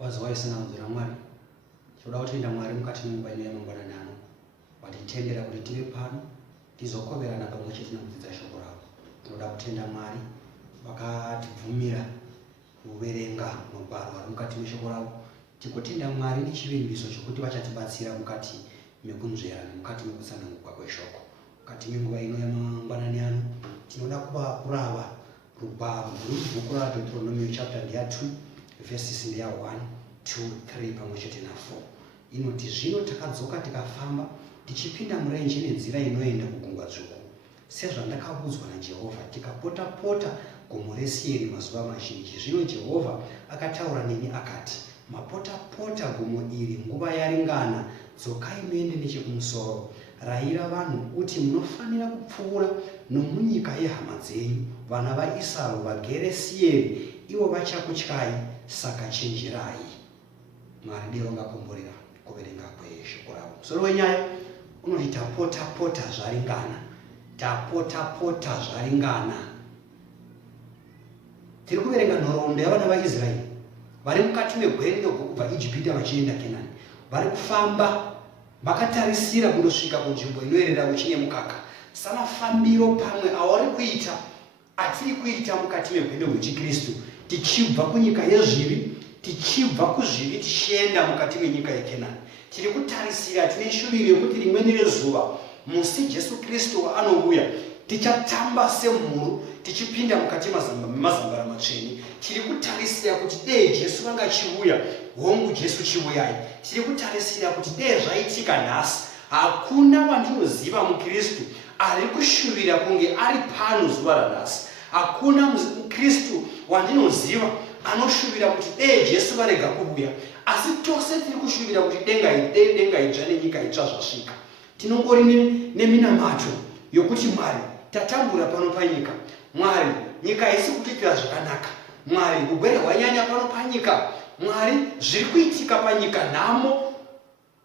wazowaisana muzira Mwari choda kutenda Mwari mukati mumba ino yamangwanani ano watitendera kuti tive pano tizokoverana pamwe chete nokudzidza shoko rako. Tinoda kutenda Mwari vakatibvumira kuverenga magwaro ari mukati meshoko ravo. Tikutenda Mwari nechivimbiso chokuti vachatibatsira mukati mekunzvera nemukati mekutsanangurwa kweshoko. Mukati menguva ino yamangwanani ano tinoda kuva kurava rugwaro ruri bhuku raDeuteronomy chapter 2 verses 1, 2, 3 pamwe chete na 4. Inoti zvino takadzoka tikafamba tichipinda murenje nenzira inoenda kugungwa dzvuku sezvandakaudzwa naJehovha, tikapota-pota gomo reSeiri mazuva mazhinji. Zvino Jehovha akataura neni akati, mapota-pota gomo iri nguva yaringana, dzokai muende nechekumusoro. Rayira vanhu uti munofanira kupfuura nomunyika yehama dzenyu vana vaEsau vagere Seiri, ivo vachakutyai, saka chenjerai. Mwari dero ngakomborera kuverenga kweshoko ravo. Musoro wenyaya unoti tapota-pota zvaringana, tapota-pota zvaringana. Tiri kuverenga nhoroondo yavana vaIsraeri vari mukati megwendo kubva Ijipita vachienda Kenani. Vari kufamba vakatarisira kundosvika kunzvimbo inoerera uchi nemukaka. Samafambiro pamwe avari kuita atiri kuita mukati megwendo rwechikristu, tichibva kunyika yezvivi, tichibva kuzvivi tichienda mukati menyika yeKenani. Tiri kutarisira tine shuviro yekuti rimweni rezuva musi Jesu Kristu waanouya tichatamba semhuru tichipinda mukati memazambara matsvene. Tiri kutarisira kuti dei Jesu vanga chiuya, hongu Jesu chiuyai. Tiri kutarisira kuti dei zvaitika nhasi, hakuna wandinoziva mukristu ari kushuvira kunge ari pano zuva ranhasi. Hakuna mukristu wandinoziva anoshuvira kuti dei Jesu varega kuuya. Asi tose tiri kushuvira kuti denga idzva nenyika itsva zvasvika. Tinongori neminamato yokuti Mwari tatambura pano panyika. Mwari nyika isi kutiitira zvakanaka. Mwari ugwere hwanyanya pano panyika. Mwari zviri kuitika panyika, nhamo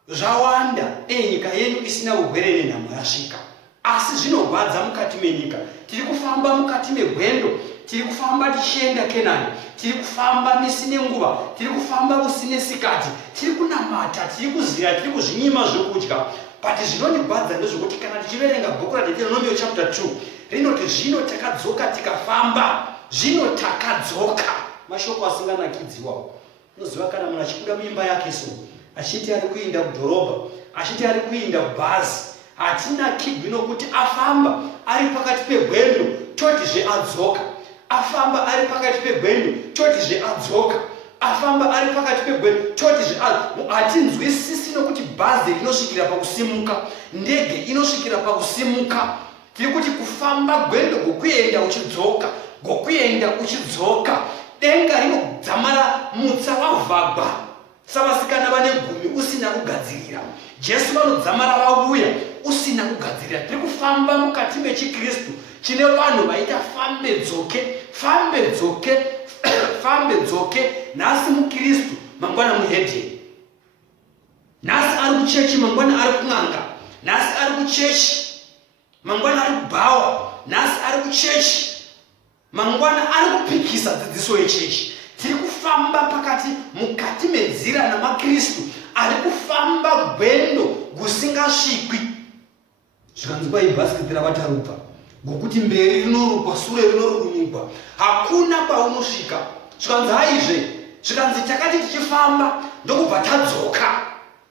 zvawanda, dei nyika yedu isina ugwere nenhamo yasvika. Asi zvinorwadza mukati menyika. Tiri kufamba mukati megwendo, tiri kufamba tichienda Kenani, tiri kufamba misi nenguva, tiri kufamba usine sikati, tiri kunamata, tiri kuzira, tiri kuzvinyima zvokudya. But zvinondigwadza ndezvokuti kana tichiverenga bhuku raDeuteronomy chapter 2 rinoti zvino takadzoka tikafamba, zvino takadzoka. Mashoko asinganakidziwawo. Unoziva kana munhu achikuda muimba yake so achiti ari kuinda kudhorobha, achiti ari kuinda kubhazi, hatina kigwi nokuti afamba ari pakati pegwendo totizve adzoka. Afamba ari pakati pegwendo totizve adzoka. Afamba ari pakati pegwendo totizve hatinzwisisi nokuti bhazi rinosvikira pakusimuka, ndege inosvikira pakusimuka. Tiri kuti kufamba gwendo gokuenda uchidzoka, gokuenda uchidzoka. Denga rinodzamara mutsa wavhagwa savasikana vane 10 usina kugadzirira. Jesu vanodzamara vauya usina kugadzirira. Tiri kufamba mukati mechikristu chine vanhu vaita fambe dzoke, fambe dzoke, fambe dzoke. Nhasi mukristu mangwana muhedheni, nhasi ari kuchechi mangwana ari kun'anga, nhasi ari kuchechi mangwana ari kubhawa, nhasi ari kuchechi mangwana ari kupikisa dzidziso yechechi. Tiri kufamba pakati mukati menzira namakristu ari kufamba gwendo gusingasvikwi. Zvikanzi kwaibhasikiti ravatarubva ngokuti mberi rinorukwa, sure rinorukwa, hakuna kwaunosvika. Zvikanzi haizve, zvikanzi takati tichifamba ndokubva tadzoka.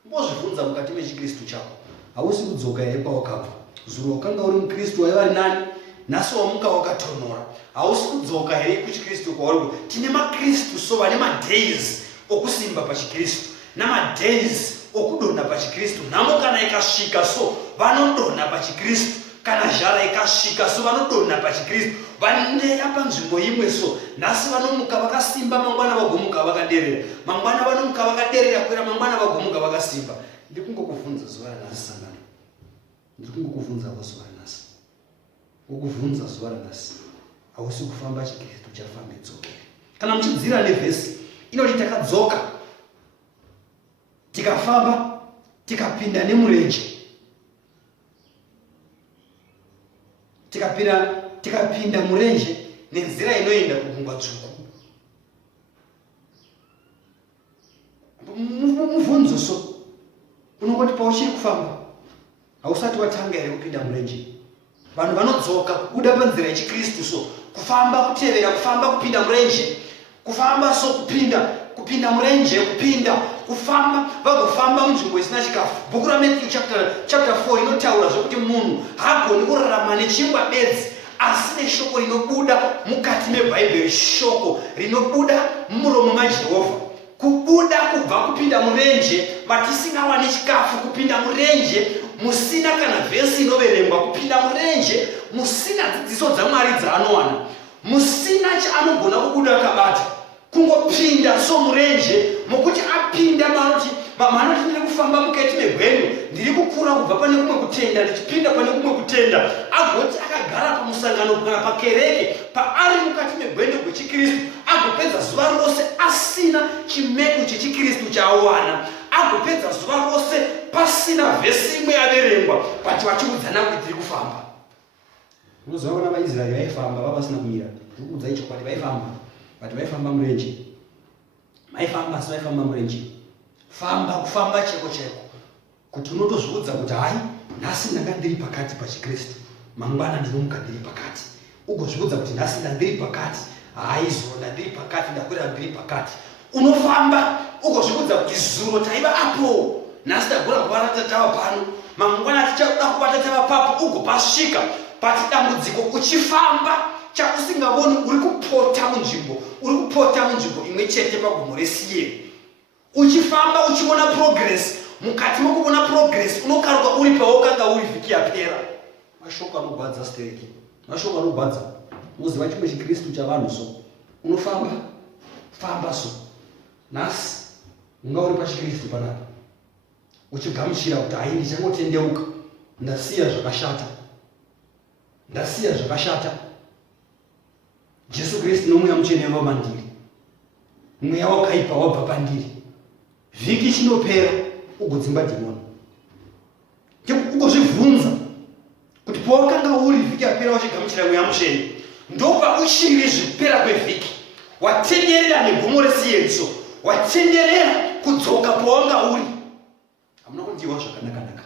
Mbozvibvunza mukati mechikristu chako, hausi kudzoka here kwawakabva? Zuro wakanga uri mukristu waiva ari nani, nhasi wamuka wakatonhora. Hausi kudzoka here kuchikristu kwauri. Tine makristu so vane madays okusimba pachikristu namadays okudonha pachikristu. Nhamo kana ikasvika so vanodonha pachikristu, kana zhara ikasvika so vanodonha pachikristu. Vandeya panzvimbo imwe so nhasi vanomuka vakasimba, mangwana vagomuka vakaderera, mangwana vanomuka vakaderera kwera, mangwana vagomuka vakasimba. Ndiri kungokuvhunza zuva ranhasi sangano, ndiri kungokuvhunzawo zuva ranhasi, ukuvhunza zuva ranhasi, hausi kufamba chikristu chafambe dzoke. Kana muchidzira nevhesi inoti takadzoka tikafamba tikapinda nemurenje, tikapinda murenje nenzira inoenda kugungwa dzvuku. mubvunzo so unongoti pauchiri kufamba hausati watanga here kupinda murenje. Vanhu vanodzoka kubuda panzira yechikristu so kufamba kutevera kufamba kupinda murenje kufamba so kupinda murenje kufamba vagofamba munzvimbo isina chikafu. Bhuku raMathew chapter 4 inotaura zvokuti munhu hagoni kurarama nechingwa bedzi asi neshoko rinobuda mukati mebhaibheri, shoko rinobuda mumuromo maJehovha. Kubuda kubva kupinda murenje matisingawani chikafu, kupinda murenje musina kana vhesi inoverengwa, kupinda murenje musina dzidziso dzaMwari dzaanowana, musina chaanogona kubuda akabata, kungopinda so murenje mokuti apinda manoti ndiri kufamba mukati megwenyu, ndiri kukura kubva pane kumwe kutenda ndichipinda pane kumwe kutenda, agoti akagara pamusangano kana pakereke paari mukati megwenyu gwechikristu agopedza zuva rose asina chimedu chechikristu chaawana, agopedza zuva rose pasina vhesi imwe yaverengwa pati vachiudzana kuti tiri kufamba. Unozoona vaIsraeri vaifamba vavasina kumira, ndikuudza chokwadi vaifamba, but vaifamba murenje, vaifamba asi vaifamba murenje, kufamba cheko kuti unotozviudza kuti hai nhasi ndanga ndiri pakati pachikristu, mangwana ndinomuka ndiri pakati, ugozviudza kuti nhasi ndandiri pakati, hai zulo ndandiri pakati, ndakwira ndiri pakati. Unofamba ugozviudza kuti zulo taiva apo, nhasi tagona kubata tatava pano, mangwana tichakuda kubata tava papo, ugopasvika pati dambudziko uchifamba chausingavoni uri kupota munzvimbo imwe chete pagomo reSiye. Uchifamba uchiona progress, mukati mokuona progress unokaruka uri pawakanga uri vhiki yapera. Mashoko anogwadza stereki, mashoko anogwadza. Muziva chimwe chikristu chavanhu so famba so nhasi unga uri pachikristu panapa uchigamuchira kuti hai ndichangotendeuka, ndasiya zvakashata. Jesu Kristu nomweya mutsvene wava mandiri, mweya wakaipa wabva pandiri, vhiki chinopera ugodzimba dhimoni. Ugozvibvunza kuti pawakanga uri vhiki yapera uchigamuchira mweya mutsvene ndopa uchiri zvipera kwevhiki watenderera negomo reSiye, watenderera kudzoka pawanga uri. Hamuna kundiwa zvakanaka.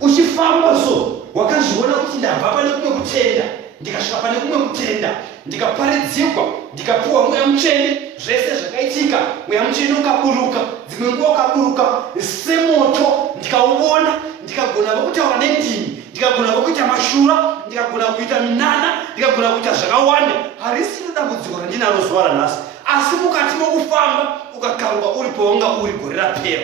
Uchifamba so wakazviona kuti ndabva pane kumwe kutenda ndikasvika pane kumwe kutenda, ndikaparidzirwa, ndikapuwa mweya mutsvene, zvese zvakaitika mweya mutsvene ukaburuka, dzimwe nguva ukaburuka semoto, ndikauona, ndikagona kutaura nendimi, ndikagona kuita mashura, ndikagona kuita minana, ndikagona kuita zvakawanda. Harisiro dambudziko randinaro zuva ranhasi, asi mukati mokufamba ukakaruka uri pawanga uri gore rapera.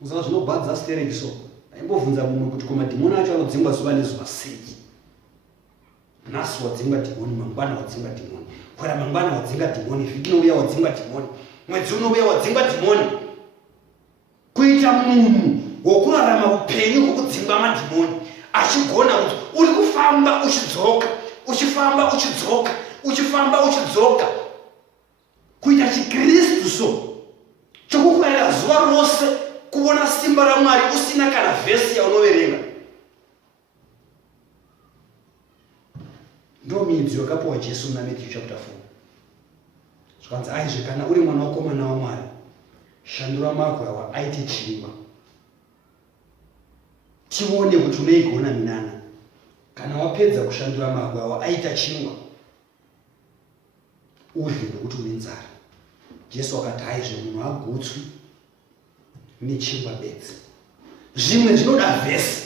Uzava zvinobhadza stereki so aimbobvunza mumwe kuti komadhimoni acho anodzingwa zuva nezuva sei. Nhasi wadzinga dhimoni, mangwana wadzinga dhimoni, kwera mangwana wadzinga dhimoni, vhiki inouya wadzinga dhimoni, mwedzi unouya wadzinga dhimoni. Kuita munhu wokurarama upenyu hwokudzingwa madhimoni, achigona kuti uri kufamba uchidzoka, uchifamba uchidzoka, uchifamba uchidzoka. Kuita chikristu so chokukurarira zuva rose kuona simba raMwari usina kana vhesi yaunoverenga. Ndo midziyo yakapuwa Jesu muna Mathew chapter 4. Zvanzi aizve kana uri mwana wokomana waMwari, shandura magwa awa aite chingwa. Tione kuti unoigona minana. Kana wapedza kushandura magwa awa aita chingwa, urye nekuti une nzara. Jesu akati aizve munhu hagutswi nechingwa bedzi. Zvimwe zvinoda vhesi,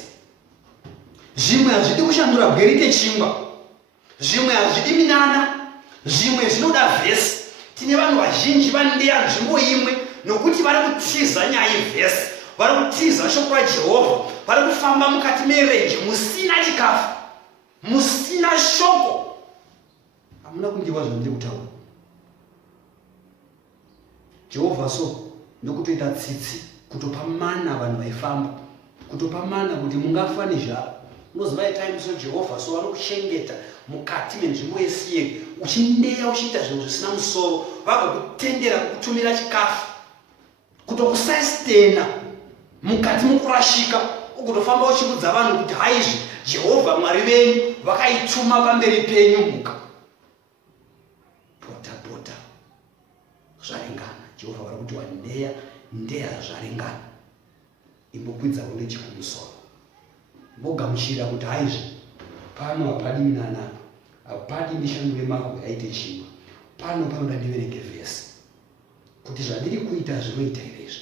zvimwe hazvidi kushandura bwe rite chingwa, zvimwe hazvidi minana, zvimwe zvinoda vhesi. Tine vanhu vazhinji vandeya nzvimbo imwe nokuti vari kutiza nyaya yevhesi, vari kutiza shoko raJehovha, vari kufamba mukati merenje musina chikafu, musina shoko. Hamuna kundiwa zvandiri kutaura. Jehovha so ndokutoita tsitsi kutopa mana vanhu vaifamba, kutopa mana kuti mungafa nezvaro. Unoziva time so Jehovha so vanokuchengeta mukati menzvimbo yeSiye, uchindeya uchiita zvinhu zvisina musoro, vagokutendera kukutumira chikafu, kutokusastena mukati mokurashika, ugotofamba uchiudza vanhu kuti haizvi Jehovha Mwari venyu vakaituma pamberi penyu muka. Pota zvaringana. Jehovha vari kuti ndeya zvaringana imbokwidzavo nechikumusoro mbogamuchira kuti haizvi pano hapadi minana hapadi ndishandure magwe aite chingwa pano panoda ndiverenge vhesi kuti zvandiri kuita zvinoita irezvi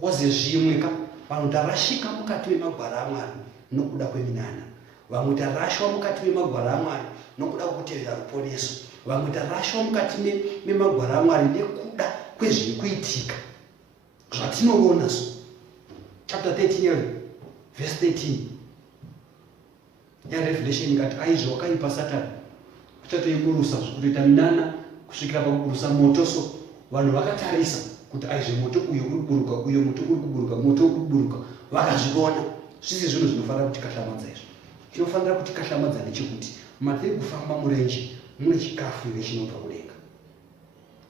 koze zvimwe vanhu tarashika mukati memagwara aMwari nokuda kweminana vamwe tarashwa mukati memagwara aMwari nokuda kwekutevera ruponeso vamwe tarashwa mukati memagwara aMwari nekuda kwezviri kuitika zvatinoona so chapter 13 verse 13 yaRevelation ikati aizvo wakaipa Satani uchatoiburusa zvekutoita minana kusvikira pakuburusa moto so vanhu vakatarisa kuti aizvo moto uyo uri kuburuka uyo moto uri kuburuka moto uri kuburuka vakazviona zvisi zvinhu zvinofanira kuti kahlamadza izvo chinofanira kuti kahlamadza nechekuti matiri kufamba murenje mune chikafu ire chinobva kudenga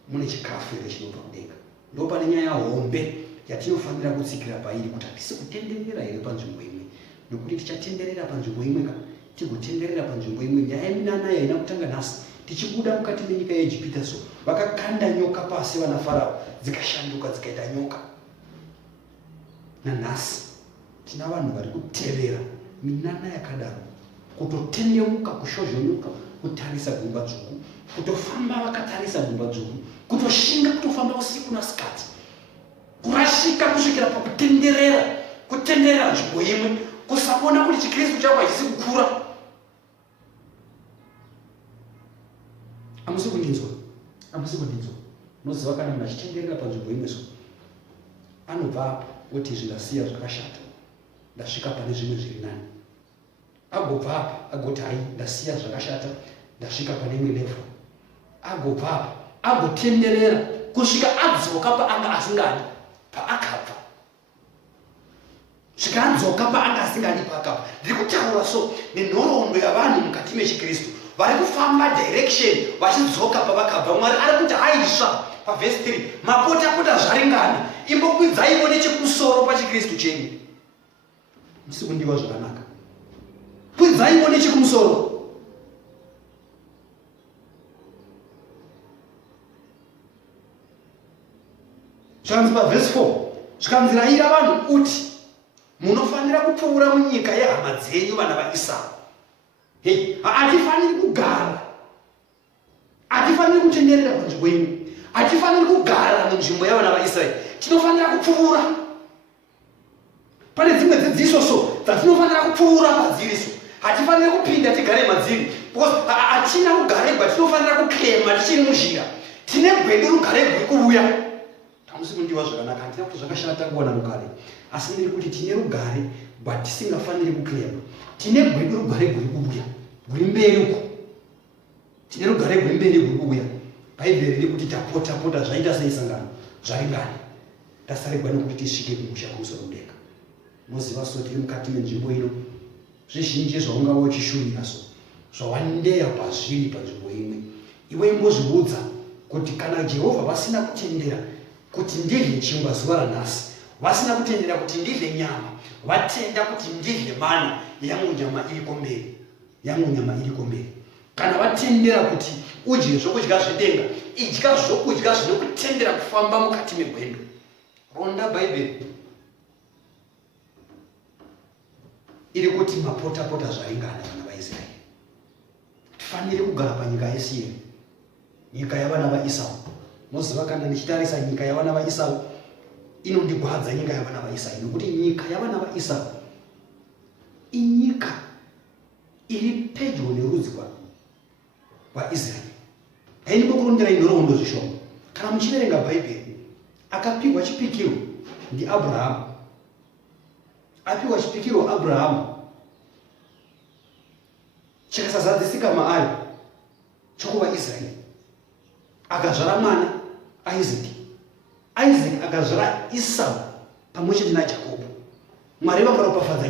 mune chikafu ire chinobva kudenga ndo pane nyaya hombe yatinofanira kutsikira pairi kuti hatisi kutenderera here panzvimbo imwe nokuti tichatenderera panzvimbo imwe tigotenderera panzvimbo imwe nyaya yeminana yaina kutanga nhasi tichibuda mukati menyika yeIjipita so vakakanda nyoka pasi vana Farao dzikashanduka dzikaita nyoka nanhasi tina vanhu vari kutevera minana yakadaro kutotendemuka kushozhonuka kutarisa gumba dzvuku kutofamba vakatarisa gumba dzvuku kutoshinga kutofamba usiku nasikati kurashika kusvikira kutenderera nzvimbo imwe kusabona kuti chikristu chavo hachisi kukura. Hamusi kundinzwa noziva kana munhu achitenderera panzvimbo imwe so anobva apo oti izvi ndasiya zvakashata ndasvika pane zvimwe zviri nani agobva apa agoti hai ndasiya zvakashata ndasvika pane imwe level agobva apa agotenderera kusvika adzoka paanga asingadi paakabva svika adzoka paanga asingadi paakabva. Ndiri kutaura so nenhoroondo yavanhu mukati mechikristu vari kufamba direction vachidzoka pavakabva. Mwari ari kuti haisva pavhesi 3 mapotapota zvaringana imbokwidzaivo nechekumusoro pachikristu chenyu. Musi kundiwa zvakanaka kwidzaivo nechekumusoro. Zvanzi pavhesi 4 zvikanzi rayira vanhu uti munofanira kupfuura munyika yehama dzenyu vana vaEsau. Hatifaniri kugara, hatifaniri kutenderera panzvimbo imwe, hatifaniri kugara munzvimbo yavana vaIsraeri, tinofanira kupfuura. Pane dzimwe dzidziso so dzatinofanira kupfuura madziri so hatifaniri kupinda tigare madziri because hatina kugaregwa tinofanira kuklema tichiri muzhira tine gwedu rugaregwa kuuya. Hamusi kundiwa zvakanaka handina kuti zvakashata kuwana rugare asi ndiri kuti tine rugare but tisingafaniri kuklema. Tine gwedu rugare guri kubuya guri mberi uko tine rugare guri mberi guri kubuya. Bhaibheri riri kuti tapota zvaita seisangano zvaringana tasaregwa nekuti tisvike kumusha kumusoro kudenga. Moziva so tiri mukati menzvimbo ino zvizhinji zvaunga uchishurira so zvawandeya pazviri panzvimbo imwe iwe imbozviudza kuti kana Jehovha vasina kutendera kuti ndidye chingwa zuva ranhasi, vasina kutendera kuti ndidye nyama, vatenda kuti ndidye mana yangu nyama iri komberi, kana vatendera kuti udye zvokudya zvedenga, idya zvokudya zvinokutendera kufamba mukati megwendo. Ronda Bhaibheri iri kuti mapotapota zvaringana vana vaIsraeri. Tifanire kugara panyika yesiri, nyika yavana vaEsau. Moziva kana ndichitarisa nyika yavana vaEsau inondigwadza nyika yavana vaEsau nokuti nyika yavana vaEsau inyika iri pedyo nerudzi rwaIsraeri. Haini kukurondera inhoroondo zvishoma. Kana muchiverenga Bhaibheri akapigwa chipikiro ndiAbhurahamu, apigwa chipikiro Abhurahamu chikasazadzisika maari chokuva Israeri, akazvara mwana Isaac akazvara Esau pamwechete naJakobo. Mwari vakaropafadza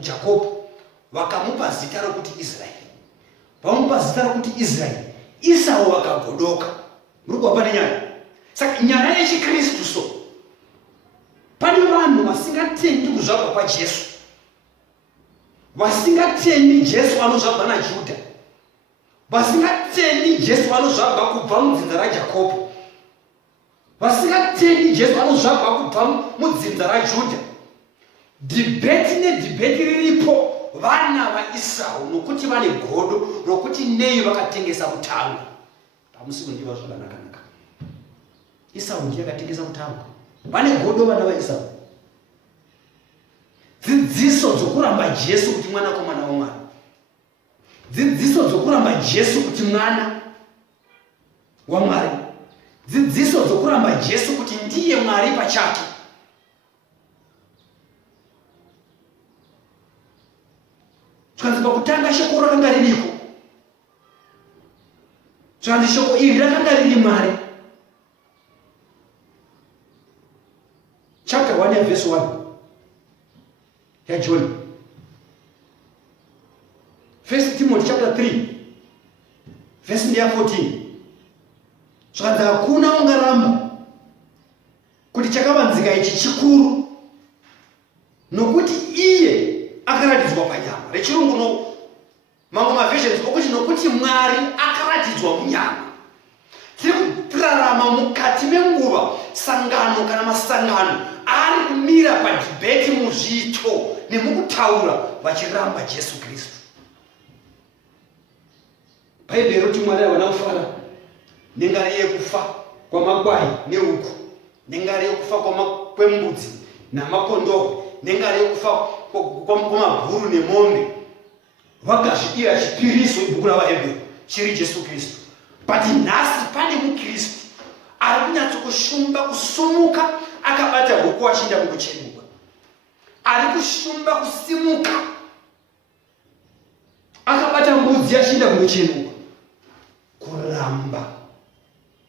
Jakobo vakamupa zita rokuti Israeri. Vamupa zita rokuti Israeri, Esau vakagodoka. Muri kuva pane nyaya. Saka nyaya yechikristu so pane vanhu vasingatendi kuzvabva kwaJesu, vasingatendi Jesu anozvabva naJudha, vasingatendi Jesu anozvabva kubva mudzinza raJakobo. vasingatendi Jesu vanozvagwa kubva mudzinza raJudha. Dhibheti riripo vana vaEsau nokuti vane godo rokuti nei vakatengesa mutango. Hamusi kundiva zvakanaka. Esau ndiye akatengesa mutango. Vane godo vana vaEsau. Dzidziso dzokuramba Jesu kuti mwanakomana waMwari. Dzidziso dzokuramba Jesu kuti mwana waMwari. Dzidziso dzokuramba Jesu kuti ndiye Mwari pachake. Tkanzi pakutanga shoko rakanga ririko. Tkanzi shoko iri rakanga riri Mwari. Chapter 1 and verse 1. Ya John. 1 Timothy chapter 3 verse 14. Tkanzi hakuna ungaramba kuti chakavanzika ichi chikuru nokuti iye akaratidzwa panyama. Rechirungu no mamwe maversions okuti nokuti Mwari akaratidzwa munyama. Tiri kurarama mukati menguva sangano kana masangano ari kumira padhibheti muzvito nemukutaura vachiramba Jesu Kristu. Bhaibheri roti Mwari havana kufara nengari yekufa kwamakwai neuku, nengari yekufa kwembudzi namakondoro, nengari yekufa kwamaguru nemombe. Vakazvidira chipiriso ibhuku ravaHebheru chiri Jesu Kristu. But nhasi pane muKristu ari kunyatsokushumba kusumuka akabata huku achienda kundochenuka. Ari kushumba kusimuka akabata mbudzi achienda kundochenuka. Kuramba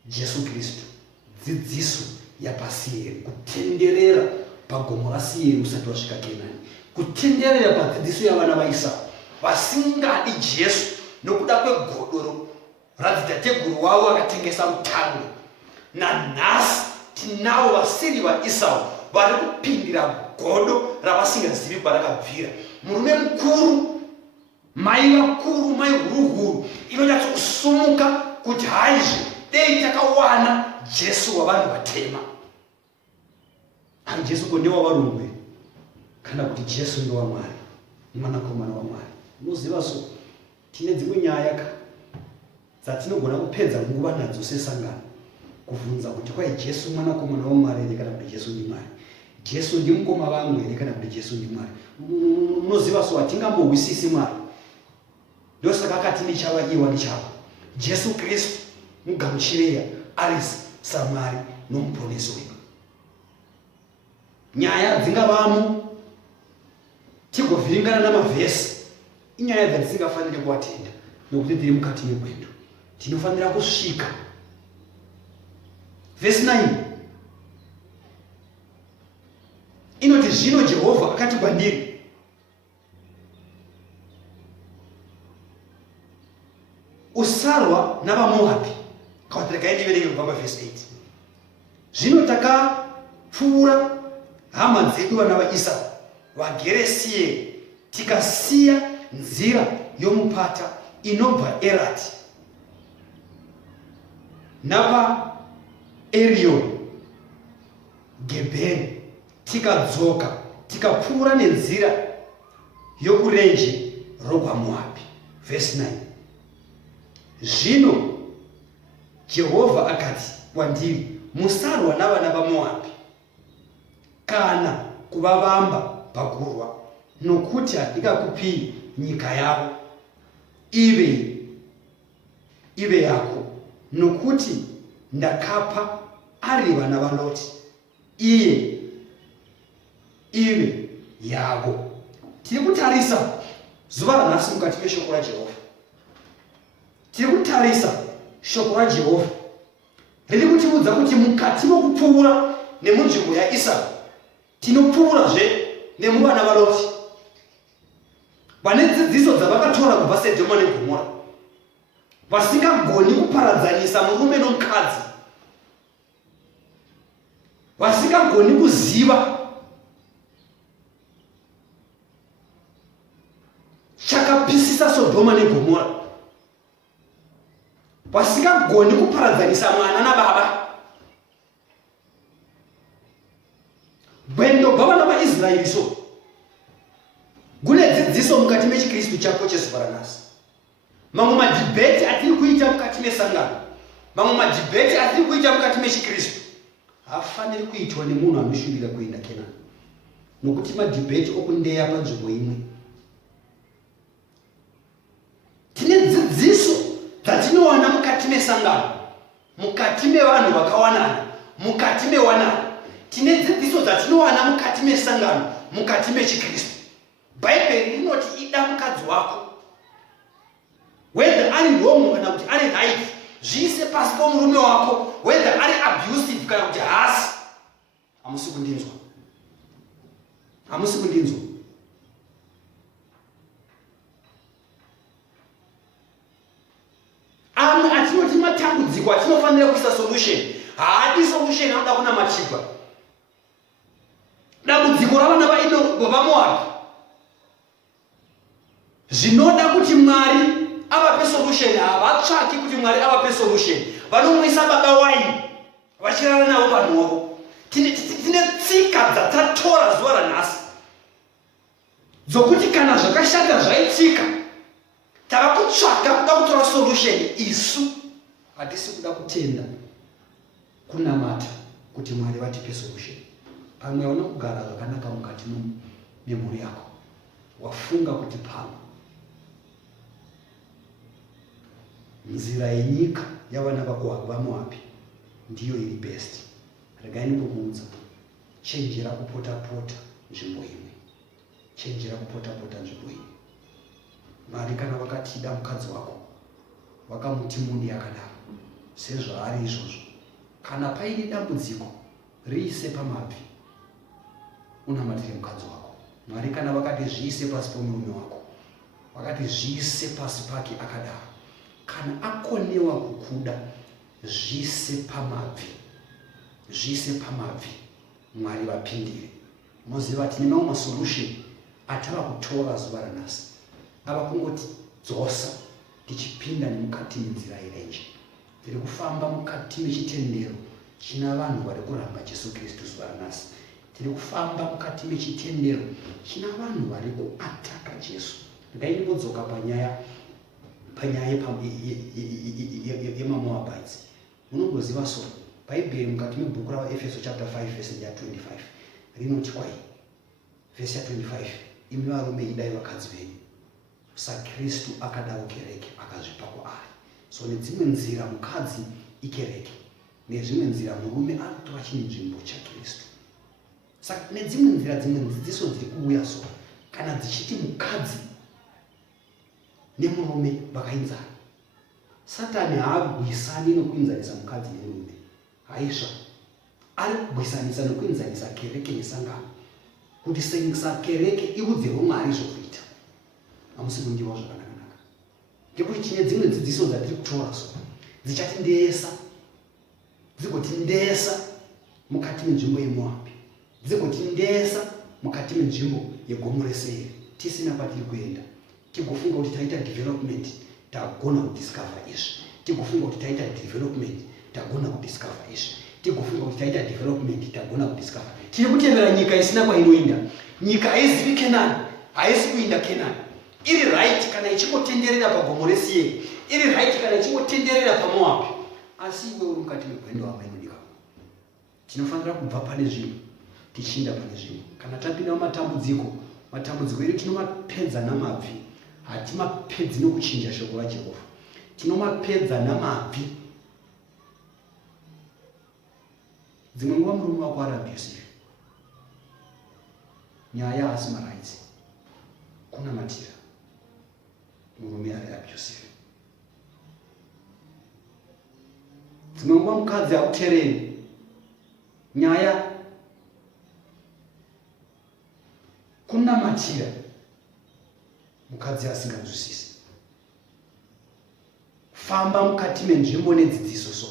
Jesu Kristu. Dzidziso yapasiyeri. Kutenderera pagomo rasiyeri usati wasvika Kenani. Kutenderera padzidziso yavana vaEsau vasingadi Jesu nokuda kwegodoro radzitateguru wavo akatengesa mutango. Nanhasi tinavo vasiri vaEsau vari kupindira godo ravasingazivi kwarakabvira. Murume mukuru, mai vakuru, mai huruguru inonyatsokusumuka kuti haizve dei takawana Jesu wavanhu vatema. Ani Jesu ndewavarungu kana kuti Jesu ndewaMwari, mwanakomana waMwari. Unoziva so tine dzimwe nyaya dzatinogona kupedza nguva nadzo sesangano kuvhunza kuti kwai Jesu mwanakomana waMwari here kana kuti Jesu ndiMwari, Jesu ndimukoma vangu here kana kuti Jesu ndiMwari. Unoziva so hatingambowisisi Mwari. Ndosaka akati ndichava iwa ndichava Jesu Kristu mugamuchireya ari saMwari nomuponesi wedu. Nyaya dzingavamo tigovhiringana namavhesi inyaya dzatisingafaniri kuatenda nokuti tiri mukati megwendo. Tinofanira kusvika. Verse 9 inoti zvino Jehovha akati kwandiri, usarwa navaMoabhi. Kawatireka ndiverenge kubva paverse 8. Zvino takapfuura hama dzedu vana vaEsau vagere Seiri, tikasiya nzira yomupata inobva Erati napa Erioni Gebheri, tikadzoka tikapfuura nenzira yokurenje rokwaMoabhi. Verse 9. Zvino Jehovha akati kwandiri, musarwa navana vaMoabhi kana kuvavamba pakurwa, nokuti handingakupi nyika yavo ive yako, nokuti ndakapa ari vana vaLoti ive yavo. Tiri kutarisa zuva ranhasi mukati meshoko raJehovha. Tiri kutarisa shoko raJehovha riri kutiudza kuti mukati mokupfuura nemunzvimbo yaEsau tinopfuurazve nemuvana vaLoti vane dzidziso dzavakatora kubva Sedhomu neGomora, vasingagoni kuparadzanisa murume nomukadzi, vasingagoni kuziva chakapisisa Sodhoma neGomora, vasingagoni kuparadzanisa mwana nababa, Bwendo bavana vaIsraeri so gune dzidziso mukati mechikristu chako chezuvaranhasi. Mamwe madhibheti atiri kuita mukati mesangano, mamwe madhibheti atiri kuita mukati mechikristu hafaniri kuitwa nemunhu anoshuvira kuenda Kenani, nokuti madhibheti okundeya panzvimbo imwe. Tine dzidziso dzatinowana mukati mesangano, mukati mevanhu vakawanana, mukati mewanana. Tine dzidziso dzatinowana mukati mesangano, mukati mechikristu. Bhaibheri rinoti ida mukadzi wako, whether ari wrong kana kuti ari right, zviise pasi pomurume wako, whether ari abusive kana kuti haasi. Hamusi kundinzwa, hamusi kundinzwa. Amwe atinoti matambudziko atinofanira kuisa solution, haadi solution anoda kunamatirwa. Dambudziko ravana vaMoabhu zvinoda kuti Mwari avape solution. Havatsvaki kuti Mwari avape solution, vanomwisa baba waini vachirara navo panhoo. Tine tsika dzatatora zuva ranhasi dzokuti kana zvakashata zvaitika tava kutsvaka kuda kutora solution. Isu hatisi kuda kutenda kunamata kuti Mwari vatipe solution. Pamwe hauna kugara zvakanaka mukati memhuri yako, wafunga kuti pamwe nzira yenyika yavana vaMoabhu ndiyo iri best. Regai ndikuudza, chenjera kupota-pota nzvimbo imwe, chenjera kupota-pota nzvimbo imwe. Mwari kana vakatida mukadzi wako, vakamuti muni yakadaro sezvaari izvozvo, kana paine dambudziko riise pamabvi, unamatire mukadzi wako. Mwari kana vakati zviise pasi pomurume wako, vakati zviise pasi pake akadaro. Kana akonewa kukuda, zviise pamabvi, zviise pamabvi. Mwari vapindire. Moziva tine mamwe masolution atava kutora zuva ranhasi, ava kungoti dzosa tichipinda nemukati menzira irenje. Tiri kufamba mukati mechitendero china vanhu vari kuramba Jesu Kristu zuva ranhasi. Tiri kufamba mukati mechitendero china vanhu vari kuataka Jesu. Regai ndimbodzoka panyaya yemaMoabites. Munongoziva so Bhaibheri mukati mebhuku ravaEfeso chapter 5 verse 25 rinoti kwai, verse 25, imi varume idai vakadzi venyu saKristu akadawo kereke akazvipa kwaari. So nedzimwe nzira mukadzi ikereke, nedzimwe nzira murume ari kutora chine nzvimbo chaKristu. Saka nedzimwe nzira, dzimwe dzidziso dziri kuuya so kana dzichiti mukadzi nemurume vakainzana, Satani haagwisani nokuinzanisa mukadzi nemurume. Haizva, ari kugwisanisa nokuinzanisa kereke nesangano, kuti kereke iudzewo Mwari zvokuita. Hamusi kundiwa zvakanaka. Ngekuti tine dzimwe dzidziso dzatiri kutora so dzichatindeyesa, dzigotindeyesa mukati menzvimbo yeMoabhu, dzigotindeyesa mukati menzvimbo yeGomo reSeiri, tisina kwatiri kuenda. Tigofunga kuti taita development, tagona kudiscover izvi. Tigofunga kuti taita development, tagona kudiscover izvi. Tigofunga kuti taita development, tagona kudiscover. Tiri kutevera nyika isina kwainoenda. Nyika haizivi Kenani, haisi kuinda Kenani. Iri right kana ichingotenderera paGomo reSeiri, iri right kana ichingotenderera paMoabhu. Asi iwe uri mukati megwendo apa inodika. Tinofanira kubva pane zvinhu tichinda pane zvinhu. Kana tapinda mumatambudziko, matambudziko edu tinomapedza namabvi. Hatimapedzi nokuchinja shoko raJehovha, tinomapedza namabvi. Dzimwe nguva murume wako ari abusive, nyaya haasi marights, kunamatira murume ari abusive. Dzimwe nguva mukadzi hakutereri, nyaya kunamatira mukadzi asinganzwisisi. Famba mukati menzvimbo nedzidziso so.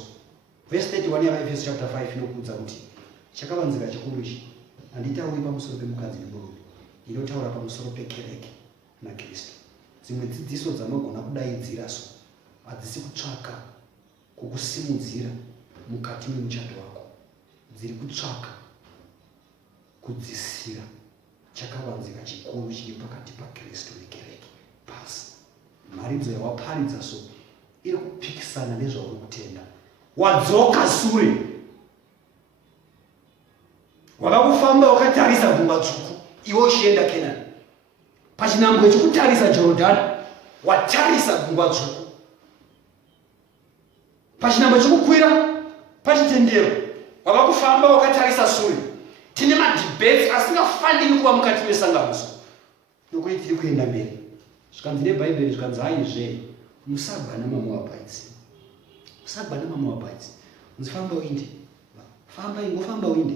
Verse 31 yavaEfeso chapter 5 inokuudza kuti chakavanzika chikuru ichi handitauri pamusoro pemukadzi nemurume, inotaura pamusoro pekereke naKristu. Dzimwe dzidziso dzanogona kudaidzira so hadzisi kutsvaka kukusimudzira mukati memuchato wako, dziri kutsvaka kudzisira chakawanzika chikuru chiri pakati paKristu nekereke. Basi mharidzo yawaparidza so iri kupikisana nezvauri kutenda. Wadzoka sure, wakakufamba wakatarisa gungwa dzvuku iwe uchienda Kenani. Pachinhambwe chekutarisa Jorodhani watarisa gungwa dzvuku. Pachinhambwe chekukwira pachitendero wakakufamba wakatarisa sure. Tine madhibetes asingafaniri kuva mukati mesanganiso nokuti tiri kuenda mberi. Zvikanzi neBhaibheri zvikanzi haizve musagwa namaMoabhites. Musagwa namaMoabhites. Unzifamba uinde. Famba ingofamba uinde.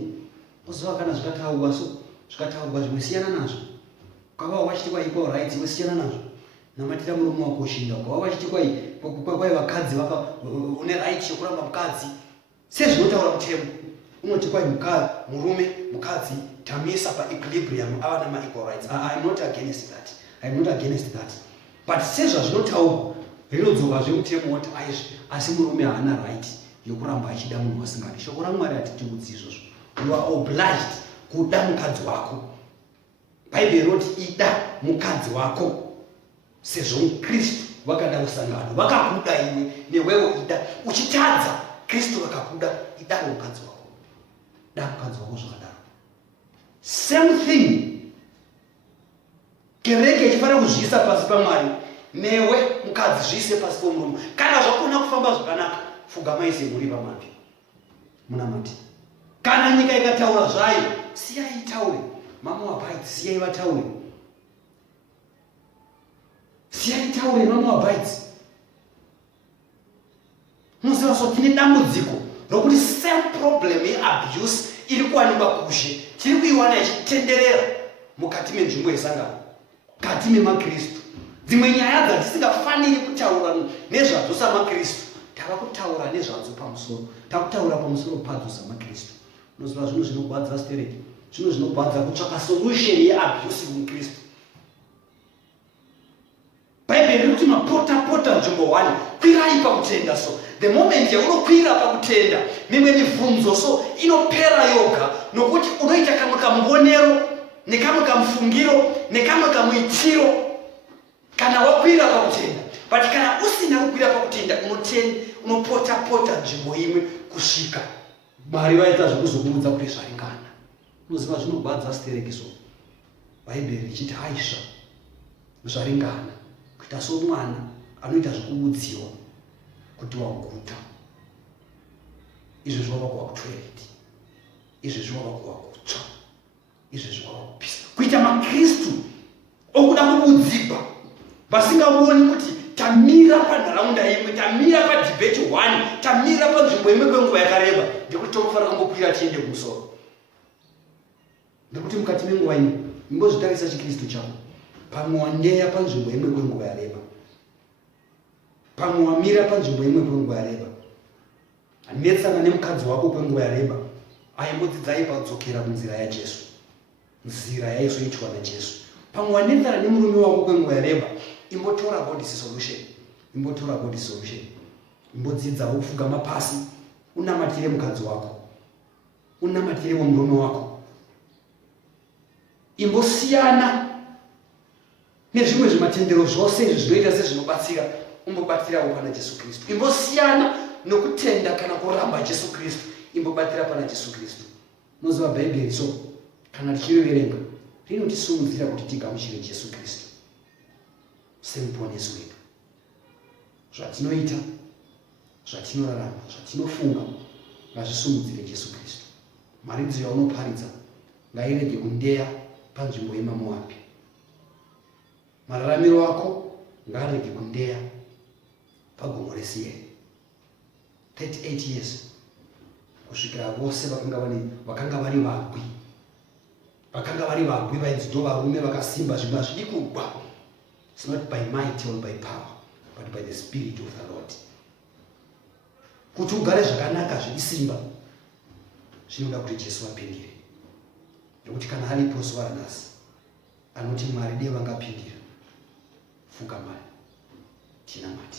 Uziva kana zvikataurwa so zvikataurwa zvimwe siyana nazvo. Ukava wachiti kwai equal rights iwe siyana nazvo. Namatira murume wako ushinda. Ukava wachiti kwai vakadzi une right yokuramba mukadzi. Sezvinotaura mutemo. Unoti kwai murume mukadzi tamisa paequilibrium ava nama-equal rights. I'm not against that. I'm not against that. But sezvazvinotaurwa rinodzoka zvemutemo woti asi murume haana right yokuramba achida munhu wasingadi. Shoko raMwari hatitiudzi izvozvo. You are obliged kuda mukadzi wako. Bhaibheri rinoti ida mukadzi wako sezvo Kristu vakada usangano. Vakakuda iwe newewo ida. Uchitadza Kristu vakakuda, idawo mukadzi wako. Da mukadzi wako zvakadaro. Same thing. Kereke ichifanira kuzviisa pasi paMwari. Newe mukadzi zviise pasi pomurume. Kana zvakona kufamba zvakanaka, fugamai semuri pamabvi. Munamati. Kana nyika ikataura zvayo, siyai itaure. maMoabhites siyai vataure. Siyai taure maMoabhites. Muziva so tine dambudziko rokuti same problem yeabuse iri kuwanikwa kushe tiri kuiwana ichitenderera mukati menzvimbo yesangano, mukati memaKristu. Dzimwe nyaya dzatisingafaniri kutaura nezvadzo samaKristu tava kutaura nezvadzo pamusoro. Takutaura pamusoro padzo samaKristu. Unoziva zvinhu zvinogwadza stereki, zvinhu zvinogwadza kutsvaka solution yeabuse muKristu. Bhaibheri riri kuti mapota nzvimbo 1 kwirai pakutenda. So the moment yaunokwira pakutenda, mimwe mibvunzo so inopera yoga, nokuti unoita kamwe kamuonero nekamwe kamufungiro nekamwe kamuitiro kana wakwira pakutenda. But kana usina kukwira pakutenda, unopota nzvimbo imwe kusvika Mwari vaita zvekuzokuudza kuti zvaringana. Unoziva zvinogwadza stereki. So Bhaibheri richiti haisva zvaringana kuita somwana anoita zvekuudziwa kuti waguta. Izvezvi wava kuva kutoireti, izvezvi wava kuva kutsva, izvezvi wava kupisa. Kuita maKristu okuda kuudzigwa vasingaoni kuti tamira panharaunda imwe, tamira padhibheti 1, tamira panzvimbo imwe kwenguva yakareba, ndekuti tonofanira kungokwira tiende kumusoro. Ndekuti mukati menguva imwe imbozvitarisa chiKristu chako. Pamwe wandeya panzvimbo imwe kwenguva yareba, pamwe wamira panzvimbo imwe kwenguva yareba, anetsana nemukadzi wako kwenguva yareba, aimbodzidzai padzokera munzira yaJesu, nzira yaizoitwa naJesu. Pamwe wanetsana nemurume wako kwenguva yareba, imbotora body solution, imbotora body solution, imbodzidzawo kufugama pasi, unamatire mukadzi wako, unamatire murume wako, imbosiyana nezvimwe zvimatendero zvose izvi zvinoita sezvinobatsira, umbobatirawo pana Jesu Kristu. Imbosiyana nokutenda kana kuramba Jesu Kristu, imbobatira pana Jesu Kristu. Unoziva Bhaibheri so kana tichiverenga rinotisimudzira kuti tigamuchire Jesu Kristu semuponesi wedu. Zvatinoita, zvatinorarama, zvatinofunga ngazvisumudzire Jesu Kristu. Mharidzo yaunoparidza ngairege kundeya panzvimbo yemaMoabhi. Mararamiro ako ngarege kundeya pagomo reSeiri. 38 years kusvikira vose vakanga vari vagwi, vaidzi varume vakasimba, zvimwe hazvidi kugwa. It's not by might or by power, but by the Spirit of the Lord. Kuti ugare zvakanaka zviri simba zvinoda kuti Jesu apindire. Nekuti kana aripo zuva ranhasi anoti Mwari dei vangapindira, fugamai, tinamati.